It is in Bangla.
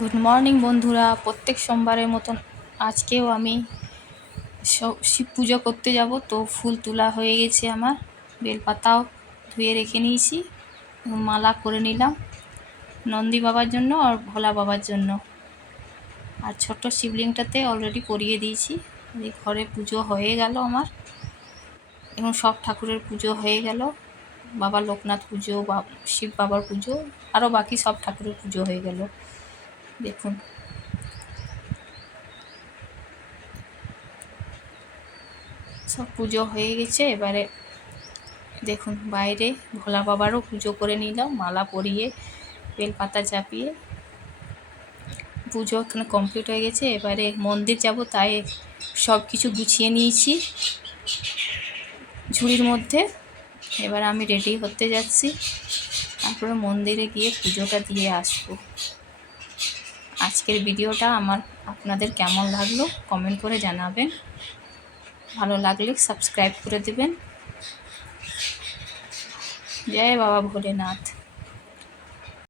গুড মর্নিং বন্ধুরা, প্রত্যেক সোমবারের মতন আজকেও আমি শিব পুজো করতে যাব। তো ফুল তোলা হয়ে গেছে আমার, বেলপাতাও ধুয়ে রেখে নিয়েছি, মালা করে নিলাম নন্দী বাবার জন্য আর ভোলা বাবার জন্য। আর ছোট্ট শিবলিংটাতে অলরেডি করিয়ে দিয়েছি। এই ঘরে পুজো হয়ে গেল আমার, এবং সব ঠাকুরের পুজো হয়ে গেল। বাবা লোকনাথ পুজো, শিব বাবার পুজো, আরও বাকি সব ঠাকুরের পুজো হয়ে গেল। দেখুন, সব পুজো হয়ে গেছে। এবারে দেখুন, বাইরে ভোলা বাবারও পুজো করে নিলাম, মালা পরিয়ে বেলপাতা চাপিয়ে পুজো এখানে কমপ্লিট হয়ে গেছে। এবারে মন্দির যাব, তাই সব কিছু গুছিয়ে নিয়েছি ঝুড়ির মধ্যে। এবার আমি রেডি হতে যাচ্ছি, তারপরে মন্দিরে গিয়ে পুজোটা দিয়ে আসবো। আজকের ভিডিওটা আপনাদের কেমন লাগলো কমেন্ট করে জানাবেন। ভালো লাগলে সাবস্ক্রাইব করে দেবেন। জয় বাবা ভোলেনাথ।